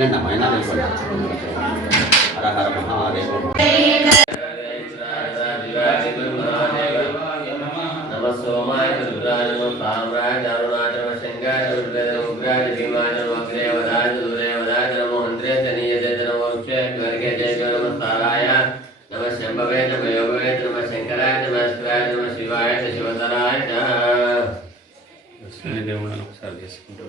హర హర మహాదేవ నమ సోమాయ రుద్రాయ నమ పామ్రాయ అరుణాయ నమ శంకాయ రుద్రాయ ఉగ్రాయ భీమాయ నమ అగ్రేవదాయ దురేవదాయ నమ మంత్రే తనీయతే నమ వృక్షే వర్గే జయ నమ తారాయ నమ శంభవే నమ యోగవే నమ శంకరాయ నమ శివాయ నమ శివాయ శివతరాయ లక్ష్మీ దేవుళ్ళను ఒకసారి చేసుకుంటూ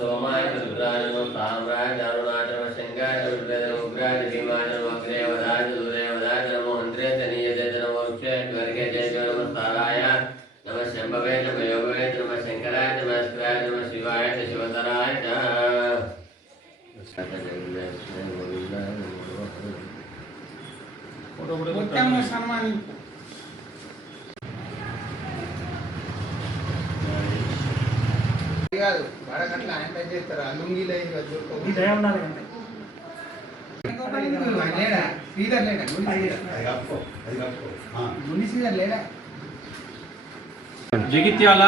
సోమాయ రుద్రాయ నమ పామ్రాయ అరుణాయ నమ శంకాయ రుద్రాయ ఉగ్రాయ భీమాయ నమ అగ్రేవదాయ దురేవదాయ నమ మంత్రే తనీయతే నమ వృక్షే వర్గే జయ నమ తారాయ నమ శంభవే నమ యోగవే నమ శంకరాయ నమ శివాయ నమ శివాయ శివతరాయ సన్మాని కాదు వాడకట్లా ఆయన పని చేస్తారు అల్లుంగిలో లేడా శ్రీధర్ లేడా జగిత్యాల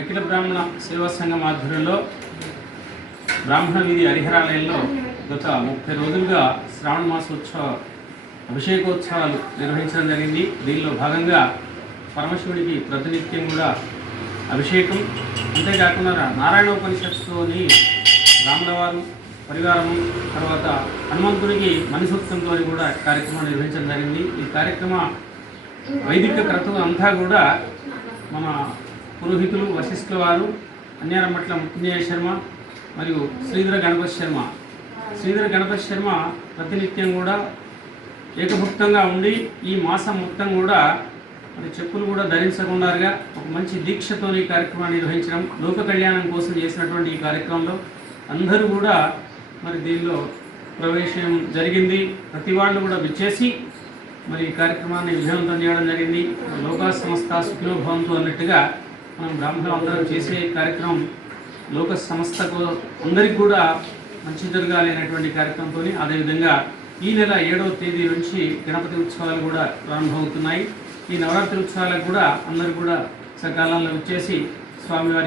అఖిల బ్రాహ్మణ సేవా సంఘం ఆధ్వర్యంలో బ్రాహ్మణ వీధి హరిహరాలయంలో గత 30 రోజులుగా శ్రావణ మాసోత్సవ అభిషేకోత్సవాలు నిర్వహించడం జరిగింది. దీనిలో భాగంగా పరమశివుడికి ప్రతినిత్యం కూడా అభిషేకం, అంతేకాకుండా నారాయణోపనిషత్తులోని రాములవారు పరివారము, తర్వాత హనుమంతుడికి మణిసూక్తంతో కూడా కార్యక్రమం నిర్వహించడం జరిగింది. ఈ కార్యక్రమ వైదిక క్రతువు అంతా కూడా మన పురోహితులు వశిష్ఠుల వారు, అన్యారమట్ల ముత్తుంజయ శర్మ మరియు శ్రీధర గణపతి శర్మ. శ్రీధర గణపతి శర్మ ప్రతినిత్యం కూడా ఏకభుక్తంగా ఉండి ఈ మాసం మొత్తం కూడా మరి చెప్పులు కూడా ధరించకుండాగా ఒక మంచి దీక్షతో ఈ కార్యక్రమాన్ని నిర్వహించడం, లోక కళ్యాణం కోసం చేసినటువంటి ఈ కార్యక్రమంలో అందరూ కూడా మరి దీనిలో ప్రవేశం జరిగింది. ప్రతి వాళ్ళు కూడా విచ్చేసి మరి ఈ కార్యక్రమాన్ని విజయవంతం చేయడం జరిగింది. లోకా సంస్థ సుఖినో భవంతు అన్నట్టుగా మనం బ్రాహ్మణులు అందరం చేసే కార్యక్రమం లోక సంస్థకు అందరికి కూడా మంచి జరగాలి అనేటువంటి కార్యక్రమంతో, అదేవిధంగా ఈ నెల 7వ తేదీ నుంచి గణపతి ఉత్సవాలు కూడా ప్రారంభమవుతున్నాయి. ఈ నవరాత్రి ఉత్సవాలకు కూడా అందరూ కూడా సకాలంలో వచ్చేసి స్వామివారి